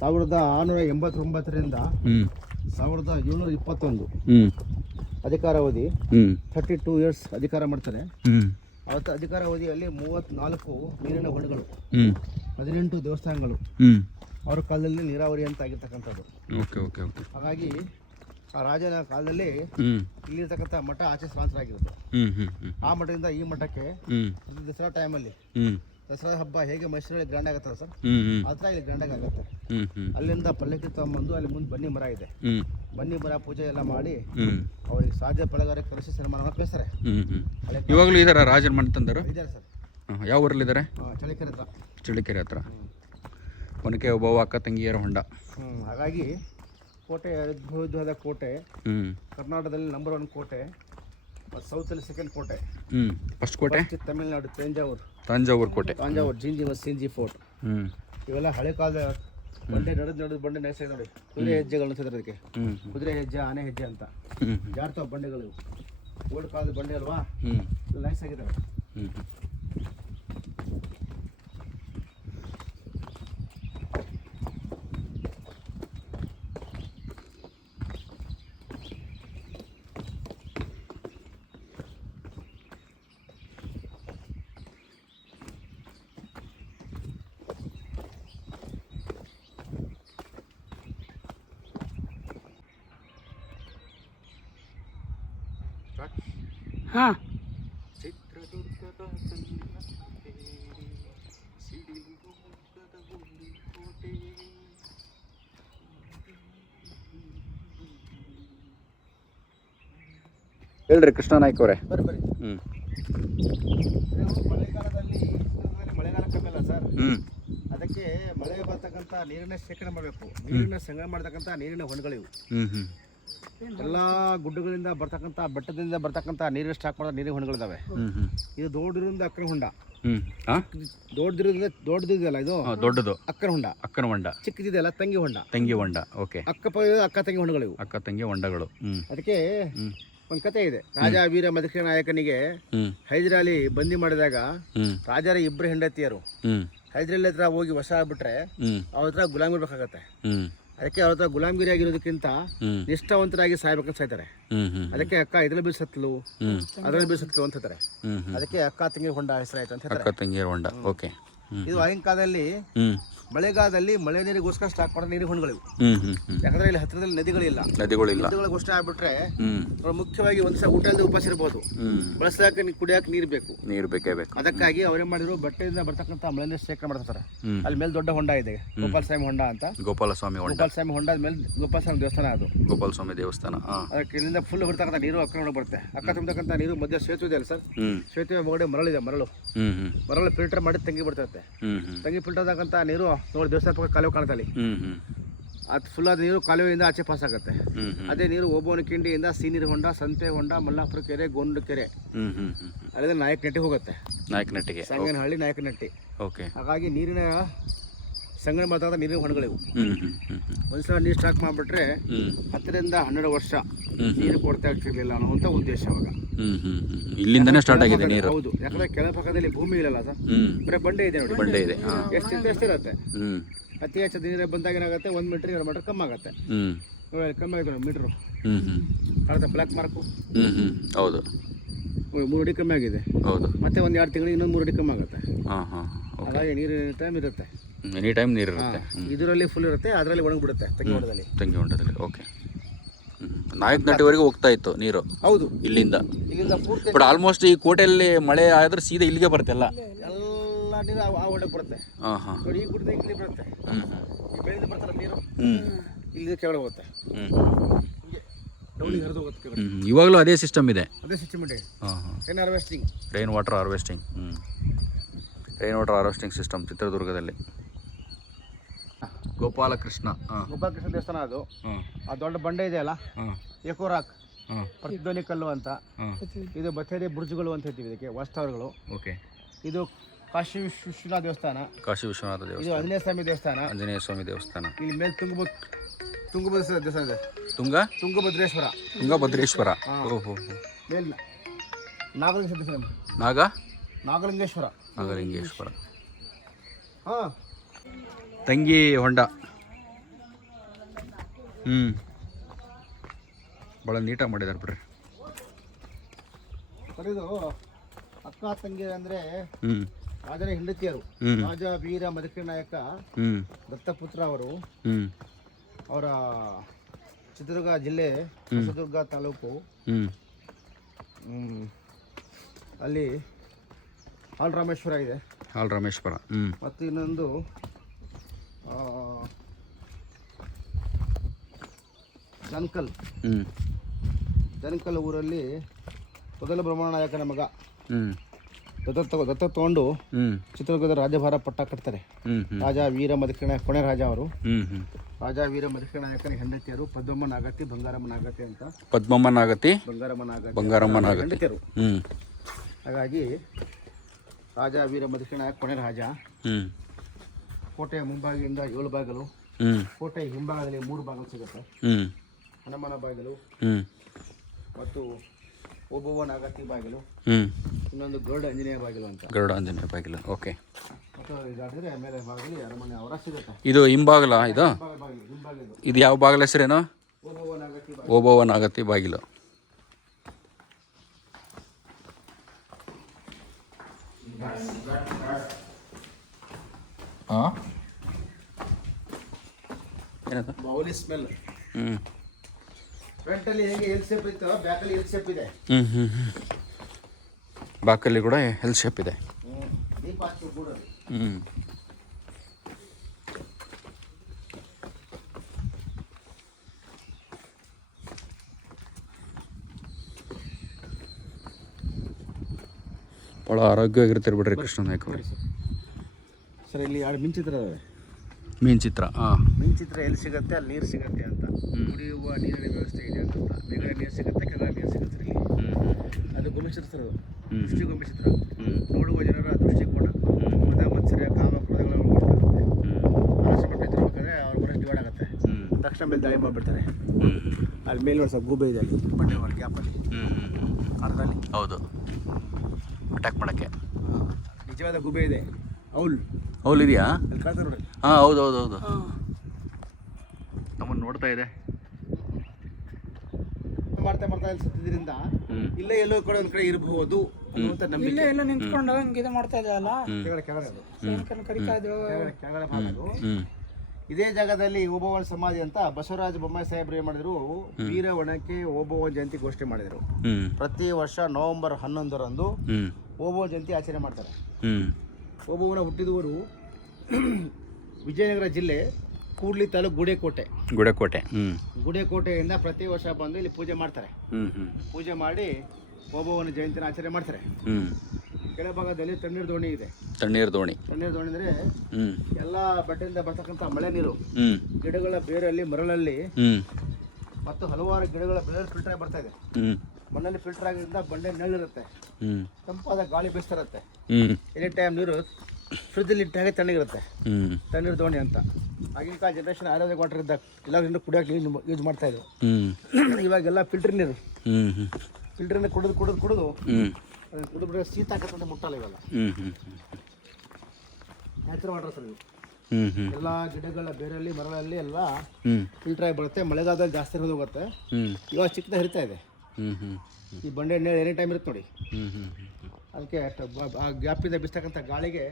1689ರಿಂದ 1721 ಅಧಿಕಾರಾವಧಿ 32 years ಅಧಿಕಾರ ಮಾಡ್ತಾರೆ. ಅವತ್ತು ಅಧಿಕಾರಾವಧಿಯಲ್ಲಿ 34 ನೀರಿನ ಹೊಳೆಗಳು, 18 ದೇವಸ್ಥಾನಗಳು ಅವ್ರ ಕಾಲದಲ್ಲಿ ನೀರಾವರಿ ಅಂತ ಆಗಿರ್ತಕ್ಕಂಥದ್ದು. ಹಾಗಾಗಿ ಆ ರಾಜನ ಕಾಲದಲ್ಲಿ ಇಲ್ಲಿರ್ತಕ್ಕಂಥ ಮಠ ಆಚೆ ಸ್ಥಳಾಂತರಾಗಿರುತ್ತೆ. ಆ ಮಠದಿಂದ ಈ ಮಠಕ್ಕೆ ದಸರಾ ಟೈಮಲ್ಲಿ, ದಸರಾ ಹಬ್ಬ ಹೇಗೆ ಮೈಸೂರಲ್ಲಿ ಗ್ರ್ಯಾಂಡ್ ಆಗುತ್ತಲ್ಲ ಸರ್, ಹತ್ರ ಇಲ್ಲಿ ಗ್ರ್ಯಾಂಡ್ ಆಗುತ್ತೆ. ಅಲ್ಲಿಂದ ಪಲ್ಲಕ್ಕಿ ತಗೊಂಬಂದು ಅಲ್ಲಿ ಮುಂದೆ ಬನ್ನಿ ಮರ ಇದೆ, ಬನ್ನಿ ಮರ ಪೂಜೆ ಎಲ್ಲ ಮಾಡಿ ಅವ್ರಿಗೆ ಸಾಧ್ಯ ಪಳಗಾರ ಕರೆಸಿ ಸನ್ಮಾನ ಕಳಿಸ್ತಾರೆ. ಇವಾಗಲೂ ಇದಾರ ರಾಜನ ಮನೆ ತಂದರು? ಇದ್ದಾರೆ ಸರ್. ಯಾವ ಊರಲ್ಲಿ ಇದ್ದಾರೆ? ಚಳ್ಳಕೆರೆ ಹತ್ರ. ಒನಕೆ ಒಬ್ಬ ಅಕ್ಕ ತಂಗಿಯರ ಹೊಂಡ. ಹಾಗಾಗಿ ಕೋಟೆ ಅದ್ಭುತವಾದ ಕೋಟೆ. ಕರ್ನಾಟಕದಲ್ಲಿ ನಂಬರ್ 1 ಕೋಟೆ, ಸೌತಲ್ಲಿ 2nd ಕೋಟೆ. ಫಸ್ಟ್ ಕೋಟೆ ತಮಿಳುನಾಡು ತಂಜಾವೂರು ಕೋಟೆ, ಜಿಂಜಿ ಫೋರ್ಟ್. ಇವೆಲ್ಲ ಹಳೆ ಕಾಲದ ಬಂಡೆ ನಡೆದು ಬಂಡೆ ನೈಸ್ ನೋಡಿ. ಕುದುರೆ ಹೆಜ್ಜೆಗಳು ಅನ್ಸಿದ್ರೆ ಅದಕ್ಕೆ ಕುದುರೆ ಹೆಜ್ಜೆ, ಆನೆ ಹೆಜ್ಜೆ ಅಂತ ಜಾಡ್ತಾವ ಬಂಡೆಗಳು. ಓಲ್ಡ್ ಕಾಲದ ಬಂಡೆ ಅಲ್ವಾ, ನೈಸ್ ಆಗಿದ್ದಾವೆ. ಹಾಂ. ಚಿತ್ರದುರ್ಗದ ಹೇಳ್ರಿ ಕೃಷ್ಣ ನಾಯ್ಕ ಅವರೇ. ಬರ್ರಿ ಬರ್ರಿ. ಹ್ಞೂ ಮಳೆಗಾಲದಲ್ಲಿ ಮಳೆಗಾಲ ಕಮ್ಮಿ ಅಲ್ಲ ಸರ್, ಹ್ಞೂ ಅದಕ್ಕೆ ಮಳೆ ಬರ್ತಕ್ಕಂಥ ನೀರನ್ನ ಶೇಖರಣೆ ಮಾಡಬೇಕು. ನೀರನ್ನ ಸಂಗ್ರಹ ಮಾಡ್ತಕ್ಕಂಥ ನೀರಿನ ಹೊಂಡಗಳಿವು. ಹ್ಞೂ ಹ್ಞೂ ಎಲ್ಲ ಗುಡ್ಡಗಳಿಂದ ಬರ್ತಕ್ಕಂಥ ಬೆಟ್ಟದಿಂದ ಬರ್ತಕ್ಕಂಥ ನೀರಿನ ಸ್ಟಾಕ್ ಮಾಡೋ ನೀರಿನ ಹೊಂಡಗಳಿದಾವೆ. ಹ್ಞೂ ಹ್ಞೂ ಇದು ದೊಡ್ಡದಿರೋದ್ರಿಂದ ಅಕ್ಕನ ಹೊಂಡ, ಹ್ಞೂ ಹಾಂ ದೊಡ್ಡದಿದೆಯಲ್ಲ ಇದು ದೊಡ್ಡದು ಅಕ್ಕನ ಹೊಂಡ, ಅಕ್ಕನ ಹೊಂಡ, ಚಿಕ್ಕದಿದೆಯಲ್ಲ ತಂಗಿ ಹೊಂಡ, ತಂಗಿ ಹೊಂಡ. ಓಕೆ, ಅಕ್ಕ ತಂಗಿ ಹೊಂಡಗಳಿವು. ಅಕ್ಕ ತಂಗಿ ಹೊಂಡಗಳು. ಹ್ಞೂ ಅದಕ್ಕೆ ಹ್ಞೂ ಒಂದು ಕತೆ ಇದೆ. ರಾಜ ವೀರ ಮದಕರಿ ನಾಯಕನಿಗೆ ಹ್ಞೂ ಹೈದರಾಲಿ ಬಂದಿ ಮಾಡಿದಾಗ ಹ್ಞೂ ರಾಜರ ಇಬ್ಬರು ಹೆಂಡತಿಯರು ಹ್ಞೂ ಹೈದರಾಲಿ ಹತ್ರ ಹೋಗಿ ವಶ ಆಗ್ಬಿಟ್ರೆ ಹ್ಞೂ ಅವ್ರ ಹತ್ರ ಗುಲಾಮ್ ಇರ್ಬೇಕಾಗತ್ತೆ. ಹ್ಞೂ ಅದಕ್ಕೆ ಅವ್ರ ಹತ್ರ ಗುಲಾಮ್ಗಿರಿ ಆಗಿರೋದಕ್ಕಿಂತ ಹ್ಞೂ ನಿಷ್ಠಾವಂತರಾಗಿ ಸಾಯ್ಬೇಕಂತ ಸಾಯ್ತಾರೆ. ಹ್ಞೂ ಹ್ಞೂ ಅದಕ್ಕೆ ಅಕ್ಕ ಇದ್ರಲ್ಲಿ ಬೀಳ್ಸತ್ಲು ಹ್ಞೂ ಅದರಲ್ಲಿ ಬೀಳ್ಸತ್ಲು ಅಂತ ಹೇಳ್ತಾರೆ. ಹ್ಞೂ ಹ್ಞೂ ಅದಕ್ಕೆ ಅಕ್ಕ ತಂಗಿ ಹೊಂಡ ಹೆಸರಾಯ್ತು ಅಂತ ಹೇಳ್ತಾರೆ. ಅಕ್ಕ ತಂಗಿಯರ ಹೊಂಡ. ಓಕೆ. ಹ್ಞೂ ಇದು ಆಗಿನ ಕಾಲದಲ್ಲಿ ಹ್ಞೂ ಮಳೆಗಾಲದಲ್ಲಿ ಮಳೆ ನೀರಿಗೋಸ್ಕರ ಸ್ಟಾಕ್ ಮಾಡೋ ನೀರಿನ ಹೊಂಡಗಳಿವು. ಹ್ಞೂ ಹ್ಞೂ ಹ್ಞೂ ಯಾಕಂದ್ರೆ ಇಲ್ಲಿ ಹತ್ತಿರದಲ್ಲಿ ನದಿಗಳಿಲ್ಲ. ನದಿಗಳಿಲ್ಲ. ನದಿಗಳಿಗೋಸ್ಕರ ಆಗ್ಬಿಟ್ರೆ ಹ್ಞೂ ಅವ್ರು ಮುಖ್ಯವಾಗಿ ಒಂದು ದಿವಸ ಊಟ ಇಲ್ಲದೆ ಉಪವಾಸ ಇರ್ಬೋದು. ಹ್ಞೂ ಬಳಸಕ್ಕೆ ಕುಡಿಯಕ್ಕೆ ನೀರು ಬೇಕು. ನೀರು ಬೇಕೇ ಬೇಕು. ಅದಕ್ಕಾಗಿ ಅವ್ರೇನ್ ಮಾಡಿದ್ರು ಬಟ್ಟೆಯಿಂದ ಬರ್ತಕ್ಕಂಥ ಮಳೆ ನೀರು ಶೇಖರಣೆ ಮಾಡ್ತಾರೆ. ಹ್ಞೂ ಅಲ್ಲಿ ಮೇಲೆ ದೊಡ್ಡ ಹೊಂಡ ಇದೆ, ಗೋಪಾಲಸ್ವಾಮಿ ಹೊಂಡ ಅಂತ. ಗೋಪಾಲಸ್ವಾಮಿ ಹೊಂಡ. ಗೋಪಾಲಸ್ವಾಮಿ ಹೊಂಡದ ಮೇಲೆ ಗೋಪಾಲಸ್ವಾಮಿ ದೇವಸ್ಥಾನ ಅದು. ಗೋಪಾಲಸ್ವಾಮಿ ದೇವಸ್ಥಾನ. ಹಾಂ. ಅದಕ್ಕೆ ಇಲ್ಲಿಂದ ಫುಲ್ ಬರ್ತಕ್ಕಂಥ ನೀರು ಅಕ್ಕ ಬರುತ್ತೆ. ಅಕ್ಕ ತುಂಬತಕ್ಕಂಥ ನೀರು ಮಧ್ಯೆ ಸೇತುವೆ ಇದೆ ಅಲ್ಲ ಸರ್, ಹ್ಞೂ ಸೇತುವೆ ಒಳಗಡೆ ಮರಳಿದೆ. ಮರಳು ಹ್ಞೂ ಹ್ಞೂ ಮರಳು ಫಿಲ್ಟರ್ ಮಾಡಿ ತಂಗಿ ಬಿಡ್ತೈತೆ. ಹ್ಞೂ ಹ್ಞೂ ತಂಗಿ ಫಿಲ್ಟರ್ ಆದಂಥ ನೀರು ನೋಡಿ ದೇವಸ್ಥಾನ ಪಕ್ಕ ಕಾಲುವೆ ಕಾಣುತ್ತೆ ಅಲ್ಲಿ. ಹ್ಞೂ ಹ್ಞೂ ಅದು ಫುಲ್ ಆದ ನೀರು ಕಾಲುವೆಯಿಂದ ಆಚೆ ಪಾಸ್ ಆಗುತ್ತೆ. ಹ್ಞೂ ಹ್ಞೂ ಅದೇ ನೀರು ಓಬೋನ ಕಿಂಡಿಯಿಂದ ಸೀನೀರು ಹೊಂಡ, ಸಂತೆ ಹೊಂಡ, ಮಲ್ಲಾಪುರ ಕೆರೆ, ಗೊಂಡು ಕೆರೆ, ಹ್ಞೂ ಹ್ಞೂ ಹ್ಞೂ ಅಲ್ಲಿಂದ ನಾಯಕನಟ್ಟಿ ಹೋಗುತ್ತೆ. ನಾಯಕನಟ್ಟಿಗೆ. ಸಂಗನಹಳ್ಳಿ, ನಾಯಕನಟ್ಟಿ. ಓಕೆ. ಹಾಗಾಗಿ ನೀರಿನ ಸಂಗ್ರಹ ಮಾಡ್ತಕ್ಕಂಥ ನೀರಿನ ಹೊಂಡಗಳಿವು. ಹ್ಞೂ ಹ್ಞೂ ಹ್ಞೂ ಒಂದ್ಸಲ ನೀರು ಸ್ಟಾಕ್ ಮಾಡಿಬಿಟ್ರೆ ಹ್ಞೂ 10ರಿಂದ 12 ವರ್ಷ ನೀರು ಕೊಡ್ತಾ ಆಗ್ತಿರ್ಲಿಲ್ಲ ಅನ್ನುವಂಥ ಉದ್ದೇಶ ಅವಾಗ. ಹ್ಞೂ ಹ್ಞೂ ಇಲ್ಲಿಂದನೇ ಸ್ಟಾರ್ಟ್ ಆಗಿದೆ ನೀರು. ಹೌದು, ಯಾಕಂದ್ರೆ ಕೆಳ ಪಕ್ಕದಲ್ಲಿ ಭೂಮಿ ಇಲ್ಲಲ್ಲ ಸರ್, ಹ್ಞೂ ಬರೀ ಬಂಡೆ ಇದೆ ನೋಡಿ. ಬಂಡೆ ಇದೆ. ಹಾಂ. ಎಷ್ಟಿರುತ್ತೆ. ಹ್ಞೂ ಅತಿ ಹೆಚ್ಚು ನೀರು ಬಂದಾಗ ಏನಾಗುತ್ತೆ, 1 ಮೀಟ್ರ್ 2 ಮೀಟ್ರ್ ಕಮ್ಮಿ ಆಗುತ್ತೆ. ಹ್ಞೂ ಕಮ್ಮಿ ಆಗುತ್ತೆ ನೋಡಿ ಮೀಟ್ರು. ಹ್ಞೂ ಹ್ಞೂ ಕಾಣುತ್ತೆ ಬ್ಲ್ಯಾಕ್ ಮಾರ್ಕು. ಹ್ಞೂ ಹ್ಞೂ ಹೌದು 3 ಅಡಿ ಕಮ್ಮಿ ಆಗಿದೆ. ಹೌದು. ಮತ್ತೆ 1-2 ತಿಂಗಳಿಗೆ ಇನ್ನೊಂದು 3 ಅಡಿ ಕಮ್ಮಿ ಆಗುತ್ತೆ. ಹಾಂ ಹಾಂ. ಹಾಗಾಗಿ ನೀರಿನ ಟೈಮ್ ಇರುತ್ತೆ. ಎನಿ ಟೈಮ್ ನೀರು ಇರುತ್ತೆ. ಇದರಲ್ಲಿ ಫುಲ್ ಇರುತ್ತೆ, ಅದರಲ್ಲಿ ಒಣಗಿಬಿಡುತ್ತೆ ತಂಗಿ ಹೊಂಡದಲ್ಲಿ. ತಂಗಿ ಹೊಂಡದಲ್ಲಿ. ಓಕೆ. ನಾಯಕನಹಟ್ಟಿವರೆಗೂ ಹೋಗ್ತಾ ಇತ್ತು ನೀರು. ಹೌದು, ಇಲ್ಲಿಂದ ಪೂರ್ತಿ ಬಟ್ ಆಲ್ಮೋಸ್ಟ್ ಈ ಕೋಟೆಯಲ್ಲಿ ಮಳೆ ಆದ್ರೆ ಸೀದಾ ಇಲ್ಲಿಗೆ ಬರುತ್ತೆ ಎಲ್ಲ ನೀರು ಆ ಹೊಂಡಕ್ಕೆ ಬರುತ್ತೆ. ಹಾಂ ಹಾಂ. ನೋಡಿ ಈ ಗುಡ್ಡದ ಇಲ್ಲಿ ಬರುತ್ತೆ. ಹ್ಞೂ ಈ ಬೆಳೆದು ಬರ್ತಾರ ನೀರು ಹ್ಞೂ ಇಲ್ಲಿ ಕೆಳಗೆ ಹೋಗುತ್ತೆ. ಹ್ಞೂ ಹಿಂಗೆ ಡೌನಿಗೆ ಹರಿದು ಹೋಗುತ್ತೆ ಕೆಳಗೆ. ಇವಾಗಲೂ ಅದೇ ಸಿಸ್ಟಮ್ ಇದೆ. ಅದೇ ಸಿಸ್ಟಮ್ ಇದೆ. ಹಾಂ ಹಾಂ. Rain harvesting. Rain water harvesting. Rain water harvesting system ಚಿತ್ರದುರ್ಗದಲ್ಲಿ. ಗೋಪಾಲಕೃಷ್ಣ. ಹಾಂ. ಗೋಪಾಲಕೃಷ್ಣ ದೇವಸ್ಥಾನ ಅದು. ಹಾಂ. ಆ ದೊಡ್ಡ ಬಂಡೆ ಇದೆಯಲ್ಲ, ಹಾಂ ಏಕೋರಾಕ್, ಹಾಂ ಪ್ರತಿಧ್ವನಿ ಕಲ್ಲು ಅಂತ. ಹಾಂ. ಇದು ಬಥೇರಿ ಬುರ್ಜುಗಳು ಅಂತ ಹೇಳ್ತೀವಿ ಇದಕ್ಕೆ, ವಾಚ್ ಟವರ್ಗಳು. ಓಕೆ. ಇದು ಕಾಶಿ ವಿಶ್ವನಾಥ ದೇವಸ್ಥಾನ. ಕಾಶಿ ವಿಶ್ವನಾಥ ಇದು ದೇವಸ್ಥಾನ. ಆಂಜನೇಯ ಸ್ವಾಮಿ ದೇವಸ್ಥಾನ. ಆಂಜನೇಯ ಸ್ವಾಮಿ ದೇವಸ್ಥಾನ. ಇಲ್ಲಿ ಮೇಲೆ ತುಂಗಭದ್ರ ದೇವಸ್ಥಾನ ಇದೆ. ತುಂಗಭದ್ರೇಶ್ವರ. ತುಂಗಭದ್ರೇಶ್ವರ. ಹಾಂ. ಓಹೋ. ಮೇಲೆ ನಾಗಲಿಂಗೇಶ್ವರ ದೇವಸ್ಥಾನ. ನಾಗಲಿಂಗೇಶ್ವರ. ನಾಗಲಿಂಗೇಶ್ವರ. ಹಾಂ. ತಂಗಿ ಹೊಂಡ. ಭಾಳ ನೀಟಾಗಿ ಮಾಡಿದ್ದಾರೆ ಬಿಡ್ರಿ. ಇದು ಅಕ್ಕ ತಂಗಿ ಅಂದರೆ ಹ್ಞೂ ರಾಜನ ಹೆಂಡತಿಯರು. ಹ್ಞೂ ರಾಜ ವೀರ ಮದಕರಿ ನಾಯಕ ಹ್ಞೂ ದತ್ತಪುತ್ರ ಅವರು. ಹ್ಞೂ ಅವರ ಚಿತ್ರದುರ್ಗ ಜಿಲ್ಲೆ, ಚಿತ್ರದುರ್ಗ ತಾಲೂಕು. ಅಲ್ಲಿ ಹಾಲ್ ರಾಮೇಶ್ವರ ಇದೆ. ಹಾಲ್ ರಾಮೇಶ್ವರ. ಮತ್ತು ಇನ್ನೊಂದು ಜನಕಲ್. ಜನಕಲ್ ಊರಲ್ಲಿ ಮೊದಲ ಬ್ರಹ್ಮಣ ನಾಯಕನ ಮಗ ದತ್ತ ತಗೊಂಡು ಚಿತ್ರದುರ್ಗದ ರಾಜಭಾರ ಪಟ್ಟ ಕಟ್ತಾರೆ. ರಾಜ ವೀರ ಮದಕರಿ ನಾಯಕ, ಕೊನೆ ರಾಜ ಅವರು. ರಾಜ ವೀರ ಮದಕರಿ ನಾಯಕನ ಹೆಂಡತಿಯರು ಪದ್ಮಮ್ಮ ನಾಗತಿ, ಬಂಗಾರಮ್ಮ ನಾಗತಿ ಅಂತ. ಪದ್ಮಮ್ಮ ನಾಗತಿ, ಬಂಗಾರಮ್ಮ ನಾಗತಿ ಹೆಂಡತಿಯರು. ಹಾಗಾಗಿ ರಾಜ ವೀರ ಮದಕರಿ ನಾಯಕ ಕೊನೆ ರಾಜ. ಕೋಟೆಯ ಮುಂಭಾಗಿಯಿಂದ 7 ಬಾಗಿಲು, ಕೋಟೆಯ ಹಿಂಭಾಗದಲ್ಲಿ 3 ಬಾಗಿಲು ಸಿಗುತ್ತೆ. ಹನುಮನ ಬಾಗಿಲು ಮತ್ತು ಓಬವ್ವ ನಾಗತಿ ಬಾಗಿಲು, ಇನ್ನೊಂದು ಗರುಡ ಆಂಜನೇಯ ಬಾಗಿಲು ಅಂತ. ಗರುಡ ಆಂಜನೇಯ ಬಾಗಿಲು. ಓಕೆ. ಮತ್ತು ಇದಾದರೆ ಮೇಲೆ ಬಾಗಿಲು ಅರಮನೆ ಅವರ ಸಿಗುತ್ತೆ. ಇದು ಹಿಂಬಾಗಲ? ಇದು ಹಿಂಭಾಗಿಲು. ಇದು ಯಾವ ಬಾಗಿಲ ಹೆಸರೇನು? ಓಬವ್ವ ನಾಗತಿ ಬಾಗಿಲು. ಓಬವ್ವ ನಾಗತಿ ಬಾಗಿಲು. ಹಾಂ. ಏನದು? ಬಾವುಲಿ ಸ್ಮೆಲ್. ಫ್ರಂಟಲ್ಲಿ ಹೇಗೆ ಎಲ್ ಶೇಪ್ ಇತ್ತು, ಬ್ಯಾಕಲ್ಲಿ ಎಲ್ ಶೇಪ್ ಇದೆ. ಬಾಕಲ್ಲಿ ಕೂಡ ಎಲ್ ಶೇಪ್ ಇದೆ. ದೀಪ ಹಚ್ಚು ಗೂಡಲ್ಲಿ. ಭಾಳ ಆರೋಗ್ಯವಾಗಿರ್ತೀರಿ ಬಿಡ್ರಿ ಕೃಷ್ಣ ನಾಯ್ಕ ಅವ್ರಿ. ಸರ್ ಇಲ್ಲಿ ಎರಡು ಮಿಂಚಿತ್ರ ಅದಾವೆ. ಮೀನು ಚಿತ್ರ. ಹಾಂ, ಮಿಂಚಿತ್ರ ಎಲ್ಲಿ ಸಿಗುತ್ತೆ ಅಲ್ಲಿ ನೀರು ಸಿಗುತ್ತೆ ಅಂತ, ಕುಡಿಯುವ ನೀರಿನ ವ್ಯವಸ್ಥೆ ಇದೆ ಅಂತ. ಮೇಲ್ಗಡೆ ನೀರು ಸಿಗುತ್ತೆ, ಕೆಳಗಡೆ ನೀರು ಸಿಗುತ್ತೆ ಇಲ್ಲಿ. ಅದು ಗೊಂಬಿಚಿತ್ರ ಸರ್, ಅದು ದೃಷ್ಟಿ ಗೊಂಬಿಚಿತ್ರ. ನೋಡುವ ಜನರ ದೃಷ್ಟಿಕೋನ ಮದ ಮತ್ಸರ್ಯ ಕಾಮ ಕ್ರೋಧಗಳನ್ನು ಒಳಗೊಂಡಿರುತ್ತೆ. ಮನಸ್ಸು ಬಟ್ಟೆ ತಿರ್ಬೇಕಾದ್ರೆ ಅವ್ರ ಮನಸ್ಸು ಡಿವೈಡ್ ಆಗುತ್ತೆ. ತಕ್ಷಣ ಮೇಲೆ ದಾಳಿ ಮಾಡಿಬಿಡ್ತಾರೆ. ಅಲ್ಲಿ ಮೇಲೆ ಒಂದು ಸ್ವಲ್ಪ ಗೂಬೆ ಇದೆ ಅಲ್ಲಿ ಬಂಡೆ ಒಂದು ಗ್ಯಾಪಲ್ಲಿ ಅರ್ಧಲ್ಲಿ. ಹೌದು, ಅಟ್ಯಾಕ್ ಮಾಡೋಕ್ಕೆ ನಿಜವಾದ ಗೂಬೆ ಇದೆ. ಹೌಲ್ ಇದೆಯಾ? ಅಲ್ಲಿ ಕಾಣ್ತಾ ನೋಡಿ. ಹಾಂ, ಹೌದು ಹೌದು ಹೌದು, ನಮ್ಮನ್ನು ನೋಡ್ತಾ ಇದೆ. ಮಾಡ್ತಾ ಇಲ್ಲಿ ಸತ್ತಿದ್ರಿಂದ ಇಲ್ಲೇ ಎಲ್ಲೋ ಕಡೆ ಒಂದು ಕಡೆ ಇರಬಹುದು ಅನ್ನುವಂಥ ನಂಬಿಕೆ. ಇಲ್ಲೇ ಎಲ್ಲೋ ನಿಂತ್ಕೊಂಡು ಹಂಗೆ ಇದು ಮಾಡ್ತಾ ಇದೆಯಲ್ಲ, ಕೆಳಗಡೆ ಅದು ಸೈನಿಕರನ್ನ ಕರಿತಾ ಇದ್ರು. ಕೆಳಗಡೆ ಭಾಗದು. ಇದೇ ಜಾಗದಲ್ಲಿ ಓಬವ್ವನ ಸಮಾಧಿ ಅಂತ ಬಸವರಾಜ ಬೊಮ್ಮಾಯಿ ಸಾಹೇಬ್ರು ಏನು ಮಾಡಿದ್ರು, ವೀರ ಒಣಕೆ ಓಬವ್ವನ ಜಯಂತಿ ಘೋಷಣೆ ಮಾಡಿದರು. ಪ್ರತಿ ವರ್ಷ ನವೆಂಬರ್ 11ರಂದು ಓಬವ್ವನ ಜಯಂತಿ ಆಚರಣೆ ಮಾಡ್ತಾರೆ. ಓಬವ್ವನ ಹುಟ್ಟಿದವರು ವಿಜಯನಗರ ಜಿಲ್ಲೆ ಕೂಡ್ಲಿ ತಾಲೂಕು ಗುಡೇಕೋಟೆಯಿಂದ ಪ್ರತಿ ವರ್ಷ ಬಂದು ಇಲ್ಲಿ ಪೂಜೆ ಮಾಡ್ತಾರೆ. ಪೂಜೆ ಮಾಡಿ ಓಬವ್ವನ ಜಯಂತಿನ ಆಚರಣೆ ಮಾಡ್ತಾರೆ. ಕೆಳಭಾಗದಲ್ಲಿ ತಣ್ಣೀರು ದೋಣಿ ಇದೆ. ತಣ್ಣೀರು ದೋಣಿ ಅಂದರೆ ಎಲ್ಲ ಬೆಟ್ಟದಿಂದ ಬರ್ತಕ್ಕಂಥ ಮಳೆ ನೀರು ಗಿಡಗಳ ಬೇರಲ್ಲಿ, ಮರಳಲ್ಲಿ ಮತ್ತು ಹಲವಾರು ಗಿಡಗಳ ಬೇರೆ ಫಿಲ್ಟರ್ ಆಗಿ ಬರ್ತಾ ಇದೆ. ಮಣ್ಣಲ್ಲಿ ಫಿಲ್ಟರ್ ಆಗಿದ್ದರಿಂದ ಬಂಡೆ ನೆರಳಿರುತ್ತೆ, ತಂಪಾದ ಗಾಳಿ ಬೀಸ್ತಾ ಇರುತ್ತೆ. ಎನಿ ಟೈಮ್ ನೀರು ಫ್ರಿಜ್ಜಲ್ಲಿ ಇಟ್ಟಾಗೆ ತಣ್ಣಗಿರುತ್ತೆ. ತಣ್ಣೀರು ದೋಣಿ ಅಂತ. ಆಗಿನ ಕಾಲ ಜನರೇಷನ್ ಆಯುರ್ವೇದಿಕ್ ವಾಟರ್ ಇದ್ದಾಗ ಎಲ್ಲರೂ ಕುಡಿಯೋಕೆ ಯೂಸ್ ಮಾಡ್ತಾ ಇದ್ರು. ಇವಾಗೆಲ್ಲ ಫಿಲ್ಟರ್ ನೀರು, ಫಿಲ್ಟರ್ನ ಕುಡಿದು ಅದನ್ನು ಬಿಟ್ಟರೆ ಶೀತ ಆಗತ್ತಂತ ಮುಟ್ಟಲ್ಲ. ಇವೆಲ್ಲ ನ್ಯಾಚುರಲ್ ವಾಟರ್ ಸರ್ ಇವು. ಎಲ್ಲ ಗಿಡಗಳ ಬೇರಲ್ಲಿ, ಮರಳಲ್ಲಿ ಎಲ್ಲ ಫಿಲ್ಟರ್ ಆಗಿ ಬರುತ್ತೆ. ಮಳೆಗಾಲದಲ್ಲಿ ಜಾಸ್ತಿ ಹರಿದು ಹೋಗುತ್ತೆ. ಇವಾಗ ಚಿಕ್ಕದ ಹರಿತಾ ಇದೆ. ಈ ಬಂಡೆ ಎನಿ ಟೈಮ್ ಇರುತ್ತೆ ನೋಡಿ. ಅದಕ್ಕೆ ಆ ಗ್ಯಾಪಿಂದ ಬಿಸ್ತಕ್ಕಂಥ ಗಾಳಿಗೆ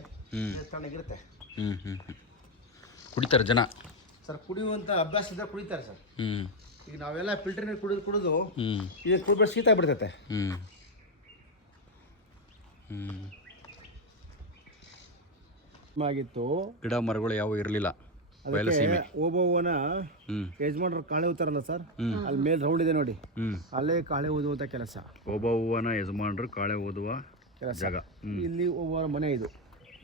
ತಣ್ಣಗಿರುತ್ತೆ. ಕುಡಿತಾರೆ ಜನ ಸರ್. ಕುಡಿಯುವಂಥ ಅಭ್ಯಾಸ ಇದ್ದರೆ ಕುಡಿತಾರೆ ಸರ್. ಈಗ ನಾವೆಲ್ಲ ಫಿಲ್ಟರ್ ನೀರು ಕುಡಿದು ಇದನ್ನು ಕುಡಿದ್ರೆ ಶೀತ ಬಿಡ್ತೈತೆ. ಆಗಿತ್ತು, ಗಿಡ ಮರಗಳು ಯಾವ ಇರಲಿಲ್ಲ. ಓಬವ್ವನ ಯಜಮಾನ್ರು ಕಾಳೆ ಊತಾರಲ್ಲ ಸರ್, ಅಲ್ಲಿ ಮೇಲೆ ರೌಂಡ್ ಇದೆ ನೋಡಿ, ಅಲ್ಲೇ ಕಾಳೆ ಓದುವಂಥ ಕೆಲಸ. ಓಬವ್ವನ ಯಜಮಾನ್ರು ಕಾಳೆ ಓದುವ ಜಾಗ. ಇಲ್ಲಿ ಓಬವ್ವನ ಮನೆ ಇದು,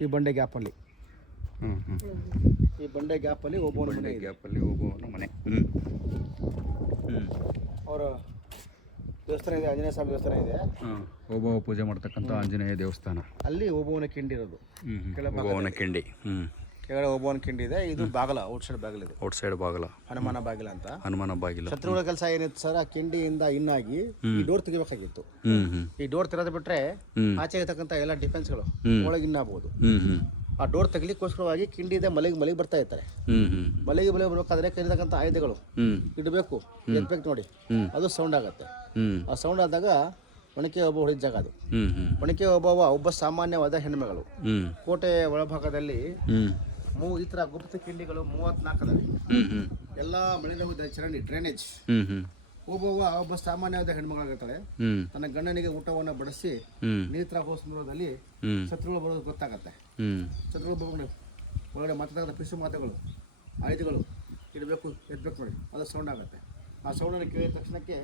ಈ ಬಂಡೆ ಗ್ಯಾಪಲ್ಲಿ. ಈ ಬಂಡೆ ಗ್ಯಾಪಲ್ಲಿ ಓಬವ್ವನ ಮನೆ. ಅವರ ದೇವಸ್ಥಾನ ಇದೆ, ಆಂಜನೇಯ ಸ್ವಾಮಿ ದೇವಸ್ಥಾನ ಇದೆ. ಓಬವ್ವ ಪೂಜೆ ಮಾಡ್ತಕ್ಕಂಥ ಆಂಜನೇಯ ದೇವಸ್ಥಾನ. ಅಲ್ಲಿ ಓಬವ್ವನ ಕಿಂಡಿ ಇರೋದು. ಓಬವ್ವನ ಕಿಂಡಿ. ಕೆಳಗಡೆ ಓಬವ್ವನ ಕಿಂಡಿ ಇದೆ. ಇದು ಬಾಗಲ, ಔಟ್ಸೈಡ್ ಬಾಗಿಲು ಇದೆ. ಔಟ್ಸೈಡ್ ಬಾಗಿಲ, ಹನುಮಾನ ಬಾಗಿಲ ಅಂತ. ಹನುಮಾನ ಬಾಗಿಲ. ಶತ್ರುಗಳ ಕೆಲಸ ಏನಿತ್ತು ಸರ್, ಆ ಕಿಂಡಿಯಿಂದ ಇನ್ನಾಗಿ ಈ ಡೋರ್ ತೆಗಿಬೇಕಾಗಿತ್ತು. ಈ ಡೋರ್ ತೆರೆದು ಬಿಟ್ರೆ ಆಚೆ ಇರ್ತಕ್ಕಂಥ ಎಲ್ಲ ಡಿಫೆನ್ಸ್ಗಳು ಒಳಗೆ ಇನ್ನಾಗಬಹುದು. ಆ ಡೋರ್ ತೆಗಿಲಿಕ್ಕೋಸ್ಕರವಾಗಿ ಕಿಂಡಿಯಿಂದ ಮಲೆಗೆ ಬರ್ತಾ ಇರ್ತಾರೆ. ಮಲೆಗೆ ಬರ್ಬೇಕಾದ್ರೆ ಕೈರ್ತಕ್ಕಂಥ ಆಯುಧಗಳು ಇಡಬೇಕು, ಎತ್ಬೇಕು ನೋಡಿ. ಅದು ಸೌಂಡ್ ಆಗುತ್ತೆ. ಆ ಸೌಂಡ್ ಆದಾಗ ಒಣಕೆ ಒಬ್ಬ ಹೊಡಿದ ಜಾಗ ಅದು. ಒಣಕೆ ಒಬ್ಬ ಸಾಮಾನ್ಯವಾದ ಹೆಣ್ಮಗಳು. ಕೋಟೆ ಒಳಭಾಗದಲ್ಲಿ ಈ ಥರ ಗುಪ್ತ ಕಿಂಡಿಗಳು 34 ಅದಾವೆ. ಎಲ್ಲ ಮಳೆ ಚರಂಡಿ, ಡ್ರೈನೇಜ್. ಒಬ್ಬ ಸಾಮಾನ್ಯವಾದ ಹೆಣ್ಮಗಳಾಗಿರ್ತಾಳೆ. ತನ್ನ ಗಂಡನಿಗೆ ಊಟವನ್ನು ಬಡಿಸಿ ನೀರು ಹೋಗೋ ಸಂದರ್ಭದಲ್ಲಿ ಶತ್ರುಗಳು ಬರೋದು ಗೊತ್ತಾಗತ್ತೆ. ಶತ್ರುಗಳು ಬಂದು ಒಳಗಡೆ ಮಾತಾಡೋ ಪಿಸು ಮಾತುಗಳು, ಆಯುಧಗಳು ಇಡಬೇಕು, ಎತ್ಬೇಕು ನೋಡಿ. ಅದು ಸೌಂಡ್ ಆಗುತ್ತೆ. ಆ ಸೌಂಡನ್ನು ಕೇಳಿದ ತಕ್ಷಣಕ್ಕೆ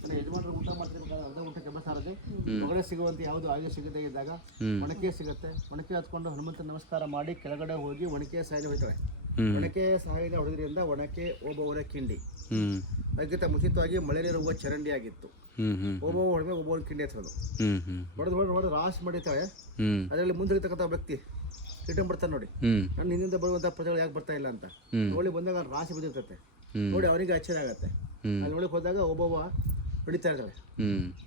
ನನ್ನ ಯಜಮಾನರು ಊಟ ಮಾಡ್ತಿರ್ಬೇಕಾದ್ರೆ ಅರ್ಧ ಊಟಕ್ಕೆ ಬಸಾರದೆ ಒಳಗಡೆ ಸಿಗುವಂತೆ ಯಾವುದು ಆಯುಧ ಸಿಗದೇ ಇದ್ದಾಗ ಒಣಕೆ ಸಿಗುತ್ತೆ. ಒಣಕೆ ಹತ್ಕೊಂಡು ಹನುಮಂತ ನಮಸ್ಕಾರ ಮಾಡಿ ಕೆಳಗಡೆ ಹೋಗಿ ಒಣಕೆ ಸಾಯಿನ ಹೊಯ್ತಾಳೆ. ಒಣಕೆ ಸಾಯಿನ ಹೊಡೆದ್ರಿಂದ ಒಣಕೆ ಓಬವ್ವನ ಕಿಂಡಿ. ಅದಕ್ಕಿಂತ ಮುಂಚಿತವಾಗಿ ಮಳೆ ನೀರು ಹೋಗುವ ಚರಂಡಿ ಆಗಿತ್ತು. ಓಬವ್ವ ಹೊಡೆದ್ರೆ ಓಬವ್ವನ ಕಿಂಡಿ ಹಚ್ಚೋದು. ಹೊಡೆದು ರಾಶಿ ಮಾಡಿರ್ತಾಳೆ. ಅದರಲ್ಲಿ ಮುಂದಿರ್ತಕ್ಕಂಥ ವ್ಯಕ್ತಿ ರಿಟರ್ನ್ ಬರ್ತಾನೆ ನೋಡಿ, ನನ್ನ ಹಿಂದಿಂದ ಬರುವಂಥ ಪ್ರಜೆಗಳು ಯಾಕೆ ಬರ್ತಾ ಇಲ್ಲ ಅಂತ ನೋಡಿ. ಬಂದಾಗ ರಾಶಿ ಬಂದಿರ್ತೈತೆ ನೋಡಿ, ಅವನಿಗೆ ಆಶ್ಚರ್ಯ ಆಗತ್ತೆ. ಅಲ್ಲಿ ನೋಡಕ್ಕೆ ಹೋದಾಗ ಓಬವ್ವ ಹೊಡಿತಾ ಇರ್ತಾಳೆ.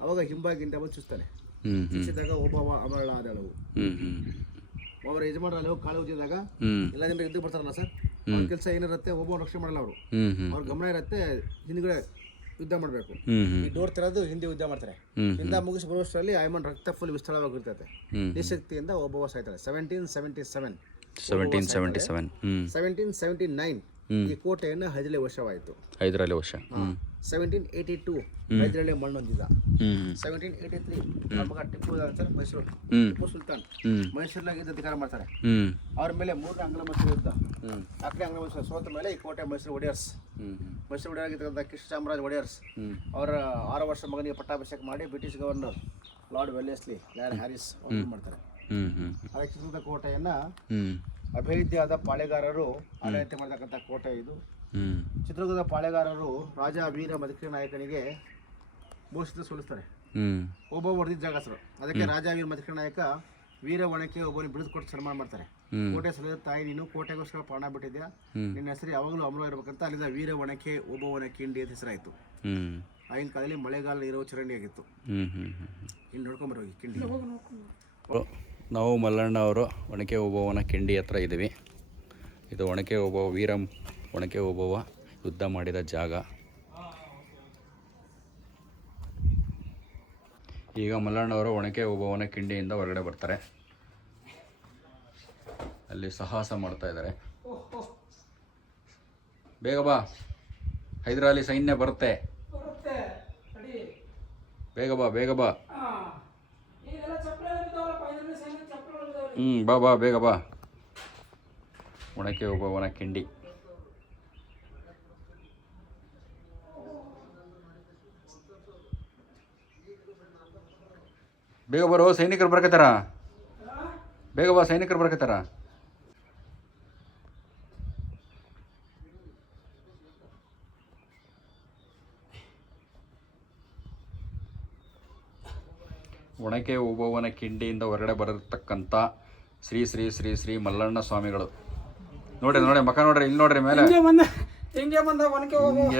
ಅವಾಗ ಹಿಂಬಾಗಿಂದ ಬಂದು ಚುಚ್ತಾನೆ. ಚುಚ್ಚಿದಾಗ ಓಬವ್ವ ಅಮರಳ ಆದಳವು. ಅವರ ಯಜಮಾನರಲ್ಲಿ ಹೋಗಿ ಕಾಳು ಉಜ್ಜಿದಾಗ ಎಲ್ಲ ಜನರು ಎದ್ದು ಬರ್ತಾರಲ್ಲ ಸರ್, ಅವ್ರ ಕೆಲಸ ಏನಿರುತ್ತೆ, ಒಬ್ಬ ರಕ್ಷಣೆ ಮಾಡಲ್ಲ ಅವರು. ಅವ್ರ ಗಮನ ಇರುತ್ತೆ ಹಿಂದ್ಗಡೆ ಯುದ್ಧ ಮಾಡಬೇಕು. ಈ ಡೋರ್ ತೆರೆದು ಹಿಂದೆ ಯುದ್ಧ ಮಾಡ್ತಾರೆ. ಹಿಂದೆ ಮುಗಿಸಿ ಬರುವಷ್ಟರಲ್ಲಿ ಆಯಮನ್ ರಕ್ತ ಫುಲ್ ವಿಸ್ಥಳವಾಗಿರ್ತೈತೆ. ನಿಶಕ್ತಿಯಿಂದ ಒಬ್ಬವ ಸಾಯ್ತಾಳೆ. 1779 ಈ ಕೋಟೆಯನ್ನು ಹೈದರಾಲಿ ವಶವಾಯಿತು. 1782 ಹೈದರಾಲಿ ಮಣ್ಣು ಹೊಂದಿದ. 1783 ಮಗ ಟಿಪ್ಪು ಸುಲ್ತಾನ್ ಮೈಸೂರಿನಾಗ ಅಧಿಕಾರ ಮಾಡ್ತಾರೆ. ಅವ್ರ ಮೇಲೆ 3ನೇ ಆಂಗ್ಲ ಮೈಸೂರು ಯುದ್ಧ. 4ನೇ ಆಂಗ್ಲ ಮೈಸೂರು ಸೋತ ಮೇಲೆ ಈ ಕೋಟೆ ಮೈಸೂರು ಒಡೆಯರ್ಸ್, ಮೈಸೂರು ಒಡೆಯರಾಗಿರ್ತಕ್ಕಂಥ ಕೃಷ್ಣಚಾಮರಾಜ ಒಡೆಯರ್ಸ್ ಅವರ 6 ವರ್ಷ ಮಗನಿಗೆ ಪಟ್ಟಾಭಿಷೇಕ ಮಾಡಿ British governor Lord Wellesley, Lord Harris ಅವರು ಮಾಡ್ತಾರೆ. ಹಾಗೆ ಚಿತ್ರದುರ್ಗ ಕೋಟೆಯನ್ನು ಅಭೇದ್ಯವಾದ ಪಾಳೆಗಾರರು ಆಡಳಿತ ಮಾಡತಕ್ಕಂಥ ಕೋಟೆ ಇದು. ಚಿತ್ರದುರ್ಗದ ಪಾಳೆಗಾರರು ರಾಜ ವೀರ ಮದಕರಿ ನಾಯಕನಿಗೆ ಮೋಸದಿಂದ ಸೋಲಿಸ್ತಾರೆ. ಒಬ್ಬ ಹೊಡೆದಿದ್ದ ಜಾಗ ಸರ್, ಅದಕ್ಕೆ ರಾಜ ವೀರ ಮದಕರಿ ನಾಯಕ ವೀರ ಒಣಕೆ ಒಬ್ಬನಿಗೆ ಬಿಡಿದು ಕೊಟ್ಟು ಸನ್ಮಾನ ಮಾಡ್ತಾರೆ. ಕೋಟೆ ಸಲುವ ತಾಯಿ, ನೀನು ಕೋಟೆಗೋಸ್ಕರ ಪ್ರಾಣ ಬಿಟ್ಟಿದ್ಯಾ, ನಿನ್ನ ಹೆಸರು ಯಾವಾಗಲೂ ಅಮಲ ಇರ್ಬೇಕಂತ ಅಲ್ಲಿಂದ ವೀರ ಒಣಕೆ ಓಬವ್ವನ ಕಿಂಡಿ ಅಂತ ಹೆಸರಾಯಿತು. ಆಗಿನ ಕಾಲದಲ್ಲಿ ಮಳೆಗಾಲ ಇರೋ ಚರಂಡಿ ಆಗಿತ್ತು. ಇಲ್ಲಿ ನೋಡ್ಕೊಂಬರೋಗಿ ಕಿಂಡಿ. ನಾವು ಮಲ್ಲಣ್ಣ ಅವರು ಒಣಕೆ ಓಬವ್ವನ ಕಿಂಡಿ ಹತ್ರ ಇದ್ದೀವಿ. ಇದು ಒಣಕೆ ಓಬವ್ವ, ವೀರ ಒಣಕೆ ಓಬವ್ವ ಯುದ್ಧ ಮಾಡಿದ ಜಾಗ. ಈಗ ಮಲ್ಲಣ್ಣವರು ಒಣಕೆ ಓಬವ್ವನ ಕಿಂಡಿಯಿಂದ ಹೊರಗಡೆ ಬರ್ತಾರೆ. ಅಲ್ಲಿ ಸಾಹಸ ಮಾಡ್ತಾ ಇದ್ದಾರೆ. ಬೇಗ ಬಾ, ಹೈದರಾಲಿ ಸೈನ್ಯ ಬರುತ್ತೆ, ಬೇಗ ಬಾ ಬೇಗ ಬಾ. ಬಾ ಬಾ ಬೇಗ ಬಾ. ಒಣಕೆ ಓಬವ್ವನ ಕಿಂಡಿ. ಬೇಗ ಬರೋ, ಸೈನಿಕರು ಬರ್ಕತ್ತಾರ, ಬೇಗ ಬಾ, ಸೈನಿಕರು ಬರ್ಕತ್ತಾರ. ಒಣಕೆ ಓಬವ್ವನ ಕಿಂಡಿಯಿಂದ ಹೊರಗಡೆ ಬರತಕ್ಕಂಥ ಶ್ರೀ ಶ್ರೀ ಶ್ರೀ ಶ್ರೀ ಮಲ್ಲಣ್ಣ ಸ್ವಾಮಿಗಳು. ನೋಡ್ರಿ ನೋಡಿ, ಮಕ ನೋಡ್ರಿ, ಇಲ್ಲಿ ನೋಡ್ರಿ ಮೇಲೆ ಹಿಂಗೆ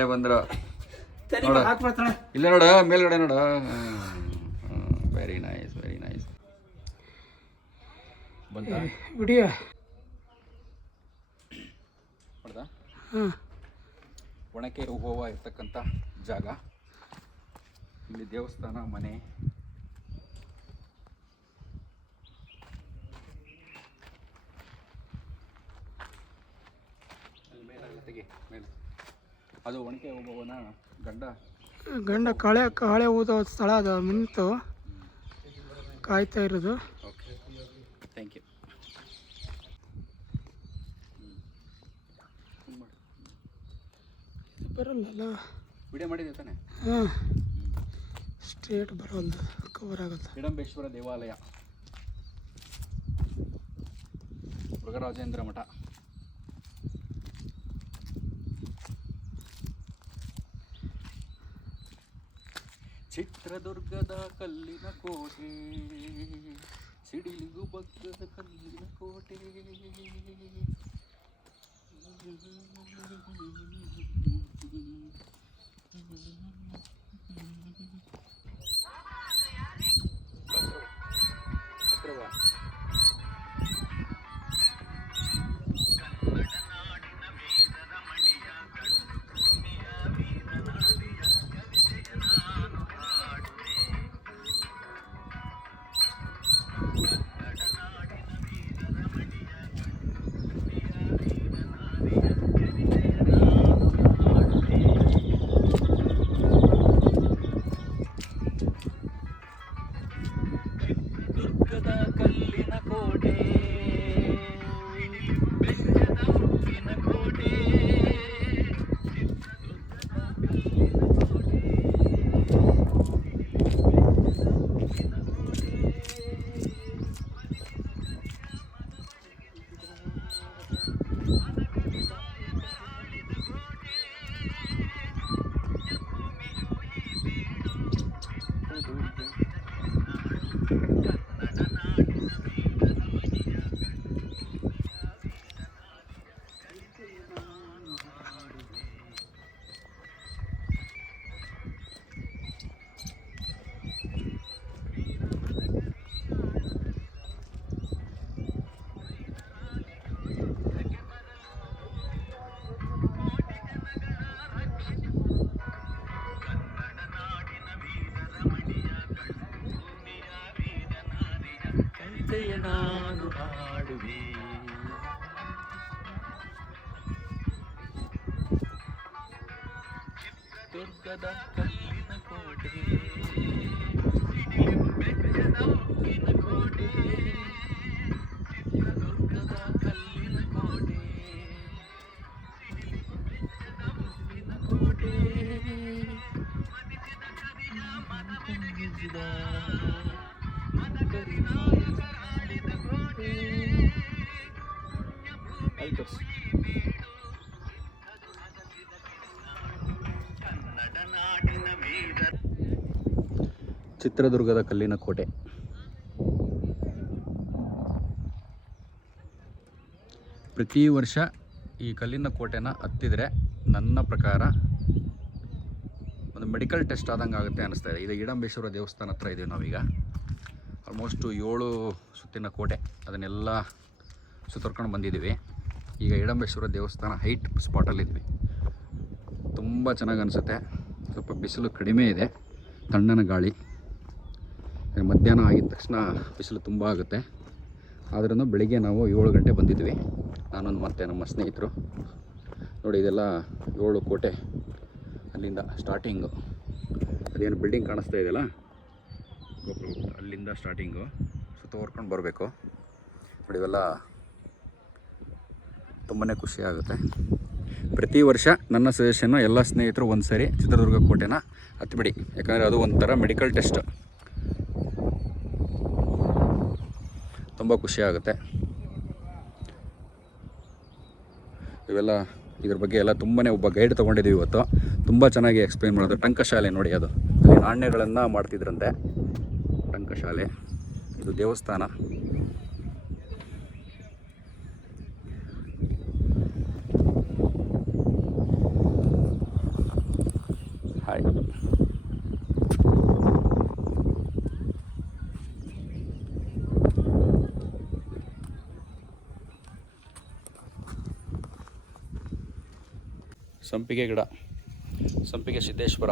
ಬಂದ್ರ ಇಲ್ಲೇ ನೋಡ, ಮೇಲ್ಗಡೆ ನೋಡ. Very nice, very nice. Video ನೋಡ್ದ? ಒಣಕೆ ಓಬವ್ವ ಇರ್ತಕ್ಕಂಥ ಜಾಗ. ಇಲ್ಲಿ ದೇವಸ್ಥಾನ, ಮನೆ. ಅದು ಒಣಕೆ ಓಬವ್ವನ ಗಂಡ ಕಾಳೆ ಊದೋ ಸ್ಥಳ ಅದು. ನಿಂತು ಕಾಯ್ತಾ ಇರೋದು. Okay, thank you. ಬರಲ್ಲ ವಿಡಿಯೋ ಮಾಡಿದೆ ತಾನೆ? ಹಾಂ, ಸ್ಟ್ರೇಟ್ ಬರೋಲ್ಲ, ಕವರ್ ಆಗುತ್ತೆ. ಹಿಡಂಬೇಶ್ವರ ದೇವಾಲಯ, ಮೃಗರಾಜೇಂದ್ರ ಮಠ. ಚಿತ್ರದುರ್ಗದ ಕಲ್ಲಿನ ಕೋಟೆ, ಸಿಡಿಲಿಗೂ ಬಗ್ಗದ ಕಲ್ಲಿನ ಕೋಟೆ. ದುರ್ಗದ ಕಲ್ಲಿನ ಕೋಟೆ, ಬೆಟ್ಟದ ಉಕ್ಕಿನ ಕೋಟೆ. ಕವಿತೆಯ ನಾನು ಹಾಡುವೆ, ದುರ್ಗದ ಕಲ್ಲಿನ ಕೋಟೆ, ಬೆಟ್ಟದ ಉಕ್ಕಿನ ಕೋಟೆ, ದುರ್ಗದ ಕಲ್ಲಿನ ಕೋಟೆ, ಕಲ್ಲಿನ ಕೋಟೆ, ಮನವಿಸಿದ ತೋರಿಸಿ. ಚಿತ್ರದುರ್ಗದ ಕಲ್ಲಿನ ಕೋಟೆ. ಪ್ರತಿ ವರ್ಷ ಈ ಕಲ್ಲಿನ ಕೋಟೆನ ಹತ್ತಿದರೆ ನನ್ನ ಪ್ರಕಾರ ಒಂದು ಮೆಡಿಕಲ್ ಟೆಸ್ಟ್ ಆದಂಗೆ ಆಗುತ್ತೆ ಅನ್ನಿಸ್ತಾ ಇದೆ. ಇದು ಹಿಡಂಬೇಶ್ವರ ದೇವಸ್ಥಾನ ಹತ್ರ ಇದ್ದೀವಿ ನಾವೀಗ. ಆಲ್ಮೋಸ್ಟು 7 ಸುತ್ತಿನ ಕೋಟೆ ಅದನ್ನೆಲ್ಲ ಸುತ್ತರ್ಕೊಂಡು ಬಂದಿದ್ದೀವಿ. ಈಗ ಹಿಡಂಬೇಶ್ವರ ದೇವಸ್ಥಾನ ಹೈಟ್ ಸ್ಪಾಟಲ್ಲಿದ್ವಿ. ತುಂಬ ಚೆನ್ನಾಗಿ ಅನಿಸುತ್ತೆ. ಸ್ವಲ್ಪ ಬಿಸಿಲು ಕಡಿಮೆ ಇದೆ, ತಣ್ಣನ ಗಾಳಿ. ಮಧ್ಯಾಹ್ನ ಆಗಿದ ತಕ್ಷಣ ಬಿಸಿಲು ತುಂಬ ಆಗುತ್ತೆ. ಆದ್ರೂ ಬೆಳಿಗ್ಗೆ ನಾವು 7 ಗಂಟೆ ಬಂದಿದ್ವಿ, ನಾನೊಂದು ಮತ್ತು ನಮ್ಮ ಸ್ನೇಹಿತರು. ನೋಡಿ ಇದೆಲ್ಲ 7 ಕೋಟೆ, ಅಲ್ಲಿಂದ ಸ್ಟಾರ್ಟಿಂಗು. ಅದೇನು ಬಿಲ್ಡಿಂಗ್ ಕಾಣಿಸ್ತಾ ಇದೆಯಲ್ಲ ಗೋಪುರ, ಅಲ್ಲಿಂದ ಸ್ಟಾರ್ಟಿಂಗು ಸುತ್ತುವರ್ಕೊಂಡು ಬರಬೇಕು. ನೋಡಿ ಇವೆಲ್ಲ ತುಂಬಾ ಖುಷಿ ಆಗುತ್ತೆ. ಪ್ರತಿ ವರ್ಷ ನನ್ನ ಸಜೆಷನ್ನು ಎಲ್ಲ ಸ್ನೇಹಿತರು ಒಂದು ಸರಿ ಚಿತ್ರದುರ್ಗ ಕೋಟೆನ ಹತ್ತಿಬಿಡಿ. ಯಾಕಂದರೆ ಅದು ಒಂಥರ ಮೆಡಿಕಲ್ ಟೆಸ್ಟ್. ತುಂಬ ಖುಷಿ ಆಗುತ್ತೆ. ಇವೆಲ್ಲ ಇದ್ರ ಬಗ್ಗೆ ಎಲ್ಲ ತುಂಬಾ ಒಬ್ಬ ಗೈಡ್ ತೊಗೊಂಡಿದ್ದೀವಿ ಇವತ್ತು. ತುಂಬ ಚೆನ್ನಾಗಿ ಎಕ್ಸ್ಪ್ಲೈನ್ ಮಾಡೋದು. ಟಂಕಶಾಲೆ ನೋಡಿ, ಅದು ಅಲ್ಲಿ ನಾಣ್ಯಗಳನ್ನು ಮಾಡ್ತಿದ್ರಂತೆ. ಟಂಕಶಾಲೆ, ಇದು ದೇವಸ್ಥಾನ. ಹಾಯ್. ಸಂಪಿಗೆ ಗಿಡ, ಸಂಪಿಗೆ ಸಿದ್ದೇಶ್ವರ.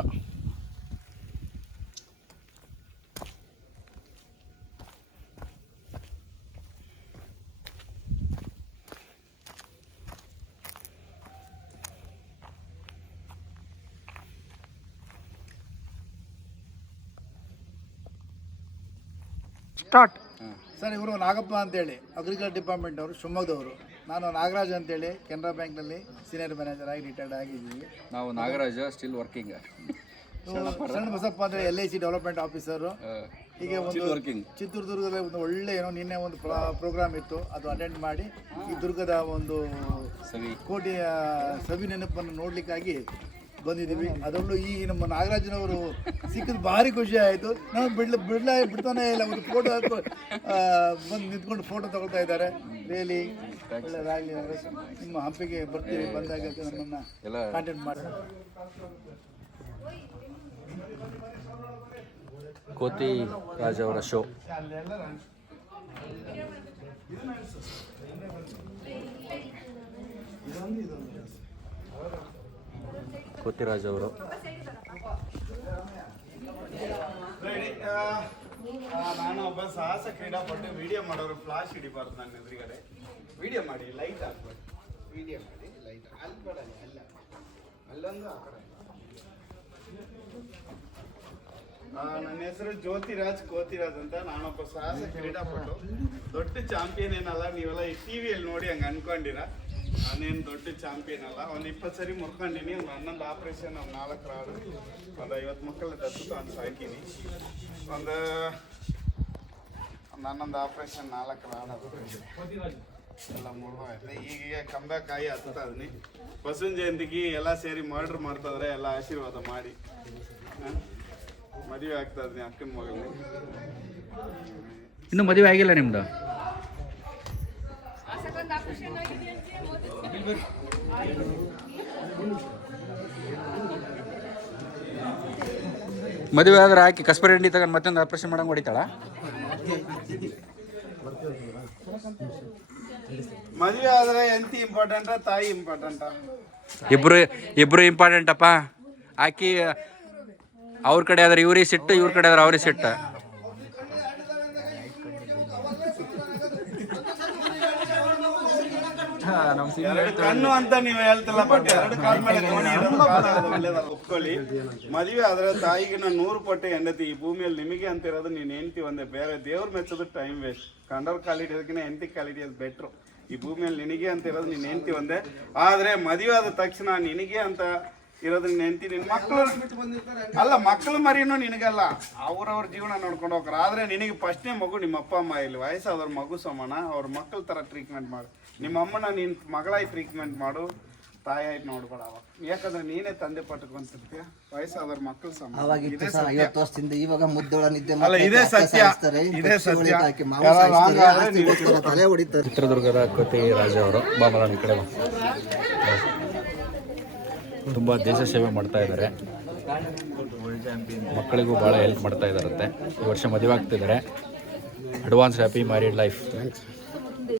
ಸ್ಟಾರ್ಟ್. ಸರ್, ಇವರು ನಾಗಪ್ಪ ಅಂತೇಳಿ ಅಗ್ರಿಕಲ್ಚರ್ ಡಿಪಾರ್ಟ್ಮೆಂಟ್ ಅವರು, ಶಿವಮೊಗ್ಗದವರು. ನಾನು ನಾಗರಾಜ್ ಅಂತೇಳಿ ಕೆನರಾ ಬ್ಯಾಂಕ್ನಲ್ಲಿ ಸೀನಿಯರ್ ಮ್ಯಾನೇಜರ್ ಆಗಿ ರಿಟೈರ್ಡ್ ಆಗಿದ್ದೀವಿ. ನಾವು ನಾಗರಾಜ ಸ್ಟಿಲ್ ವರ್ಕಿಂಗ್. ಶರಣ ಬಸಪ್ಪ ಅಂದರೆ LIC ಡೆವಲಪ್ಮೆಂಟ್ ಆಫೀಸರು. ಹೀಗೆ ಒಂದು ಚಿತ್ರದುರ್ಗದಲ್ಲಿ ಒಂದು ಒಳ್ಳೆ ನಿನ್ನೆ ಒಂದು ಪ್ರೋಗ್ರಾಮ್ ಇತ್ತು, ಅದು ಅಟೆಂಡ್ ಮಾಡಿ ಈ ದುರ್ಗದ ಒಂದು ಕೋಟೆಯ ಸವಿ ನೆನಪನ್ನು ನೋಡಲಿಕ್ಕಾಗಿ ಬಂದಿದ್ದೀವಿ. ಅದರಲ್ಲೂ ಈ ನಮ್ಮ ನಾಗರಾಜನವರು ಸಿಕ್ಕಿದ್ದು ಭಾರಿ ಖುಷಿ ಆಯಿತು. ನಾವು ಬಿಡ್ತಾನೆ ಇಲ್ಲ, ಒಂದು ಫೋಟೋ ಬಂದು ನಿಂತ್ಕೊಂಡು ಫೋಟೋ ತಗೊಳ್ತಾ ಇದ್ದಾರೆ. ರಿಯಲಿ ಒಳ್ಳೆಯದಾಗಲಿ. ನಿಮ್ಮ ಹಂಪಿಗೆ ಬರ್ತೀವಿ, ಬಂದಾಗ ನಮ್ಮನ್ನು ಕಾಂಟ್ಯಾಕ್ಟ್ ಮಾಡಿ. ಕೋತಿ ರಾಜ್ ಅವರ ಶೋ. ಕೋತಿರಾಜ್ ಅವರು ನಾನು ಒಬ್ಬ ಸಾಹಸ ಕ್ರೀಡಾಪಟು. ವಿಡಿಯೋ ಮಾಡೋರು ಫ್ಲಾಶ್ ಹಿಡಿಬಾರ್ದು ನನ್ನ ಎದುರುಗಡೆ. ವಿಡಿಯೋ ಮಾಡಿ, ಲೈಟ್ ಹಾಕ್ಬೇಡಿ. ವಿಡಿಯೋ ಮಾಡಿ, ಲೈಟ್ ಅಲ್ಬೇಡ, ಅಲ್ಲ ಅಲ್ಲೊಂದು ಆ ಕಡೆ. ನನ್ನ ಹೆಸರು ಜ್ಯೋತಿರಾಜ್ ಕೋತಿರಾಜ್ ಅಂತ. ನಾನೊಬ್ಬ ಸಾಹಸ ಕ್ರೀಡಾಪಟು. ದೊಡ್ಡ ಚಾಂಪಿಯನ್ ಏನಲ್ಲ, ನೀವೆಲ್ಲ ಈ TV ಯಲ್ಲಿ ನೋಡಿ ಹಂಗೆ ಅನ್ಕೊಂಡಿರ. ನಾನೇನು ದೊಡ್ಡ ಚಾಂಪಿಯನ್ ಅಲ್ಲ. ಒಂದು 20 ಸರಿ ಮುರ್ಕೊಂಡಿನಿ. ಒಂದು 11 ಆಪ್ರೇಷನ್, ಒಂದು 4 ರಾಡು, ಒಂದು 50 ಮಕ್ಕಳ ದತ್ತು ಅಂತ ಸಾಕೀನಿ. ಒಂದು 11 ಆಪ್ರೇಷನ್, 4 ರಾಡು ಎಲ್ಲ ಮುರಿದೋಯ್ತು. ಈಗ ಕಂಬ್ಯಾಕ್ ಆಗಿ ಹತ್ತಾ ಇದೀನಿ. ಬಸವನ ಜಯಂತಿಗೆ ಎಲ್ಲ ಸೇರಿ ಮರ್ಡ್ರ್ ಮಾಡ್ತಾಯಿದ್ರೆ ಎಲ್ಲ ಆಶೀರ್ವಾದ ಮಾಡಿ. ಮದುವೆ ಆಗ್ತಾ ಇದೀನಿ ಅಕ್ಕನ ಮಗಲ್ಲಿ. ಇನ್ನೂ ಮದುವೆ ಆಗಿಲ್ಲ ನಿಮ್ದು? ಮದುವೆ ಆದ್ರೆ ಹಾಕಿ ಕಸ್ಬರಿ ಎಣ್ಣೆ ತಗೊಂಡು ಮತ್ತೊಂದು ಆಪರೇಷನ್ ಮಾಡಂಗೆ ಹೊಡಿತಾಳ? ಮದುವೆ ಆದ್ರೆ ಎಂತಿ ಇಂಪಾರ್ಟೆಂಟ, ತಾಯಿ ಇಂಪಾರ್ಟೆಂಟ? ಇಬ್ರು ಇಂಪಾರ್ಟೆಂಟಪ್ಪ. ಆಕಿ ಅವ್ರ ಕಡೆ ಆದ್ರೆ ಇವ್ರಿಗೆ ಸಿಟ್ಟು, ಇವ್ರ ಕಡೆ ಆದ್ರೆ ಅವ್ರಿಗೆ ಸಿಟ್ಟು. ಕಣ್ಣು ಅಂತ ನೀವು ಹೇಳ್ತಿಲ್ಲ, ಬಟ್ 2 ಕಾಲ ಮೇಲೆ ಒಪ್ಕೊಳ್ಳಿ. ಮದುವೆ ಆದ್ರೆ ತಾಯಿಗಿನ 100 ಪಟ್ಟು ಹೆಂಡತಿ. ಈ ಭೂಮಿಯಲ್ಲಿ ನಿಮಗೆ ಅಂತಿರೋದು ನೀನ್ ಹೆಂಡತಿ ಒಂದೇ. ಬೇರೆ ದೇವ್ರ ಮೆಚ್ಚೋದು ಟೈಮ್ ವೇಸ್ಟ್. ಕಂಡವ್ರ ಕಾಲಿಡಿಯೋದಕ್ಕಿಂತ ಹೆಂಡತಿ ಕಾಲಿಡಿಯೋದು ಬೆಟ್ರು. ಈ ಭೂಮಿಯಲ್ಲಿ ನಿನಗೆ ಅಂತಿರೋದು ನೀನ್ ಹೆಂಡತಿ ಒಂದೇ. ಆದ್ರೆ ಮದುವೆ ಆದ ತಕ್ಷಣ ನಿನಗೆ ಅಂತ ಇರೋದನ್ನ ನೆನ್ತಿ ನಿನ್ ಮಕ್ಕಳು ಅಲ್ಲ, ಮಕ್ಕಳು ಮರಿನೂ ನಿನಗಲ್ಲ, ಅವ್ರವ್ರ ಜೀವನ ನೋಡ್ಕೊಂಡು ಹೋಗ್ತಾರೆ. ಆದ್ರೆ ನಿನಗೆ ಫಸ್ಟ್ನೇ ಮಗು ನಿಮ್ಮ ಅಪ್ಪ ಅಮ್ಮ ಇಲ್ಲಿ ವಯಸ್ಸಾದವ್ರ ಮಗು ಸಮಾನ, ಅವ್ರ ಮಕ್ಕಳ ತರ ಟ್ರೀಟ್ಮೆಂಟ್ ಮಾಡು. ನಿಮ್ಮ ಅಮ್ಮನ ನೀನ್ ಮಗಳಾಗಿ ಟ್ರೀಟ್ಮೆಂಟ್ ಮಾಡು, ತಾಯಿ ಆಯ್ತು ನೋಡ್ಬೇಡ ಅವಾಗ. ಯಾಕಂದ್ರೆ ನೀನೇ ತಂದೆ ಪಟ್ಕೊಂತಿರ್ತೀಯ, ವಯಸ್ಸಾದವ್ರ ಮಕ್ಕಳು ಸಮಾನ. ಅವಾಗಿತ್ತು ಸಹ 50 ವರ್ಷದಿಂದ ಇವಾಗ ಮುದ್ದೊಳ ನಿದ್ದೆ ಅಲ್ಲ, ಇದೇ ಸತ್ಯ, ಇದೇ ಸತ್ಯ. ತಲೆ ಹೊಡಿತಾರೆ. ಚಿತ್ರದುರ್ಗದ ಕೋತಿ ರಾಜ ಅವರು ಬಾಮಲನ್ ಈ ಕಡೆ ತುಂಬ ದೇಶ ಸೇವೆ ಮಾಡ್ತಾ ಇದ್ದಾರೆ. ಮಕ್ಕಳಿಗೂ ಭಾಳ ಹೆಲ್ಪ್ ಮಾಡ್ತಾ ಇದ್ದಾರಂತೆ. ಈ ವರ್ಷ ಮದುವೆ ಆಗ್ತಿದ್ದಾರೆ. Advance happy married life.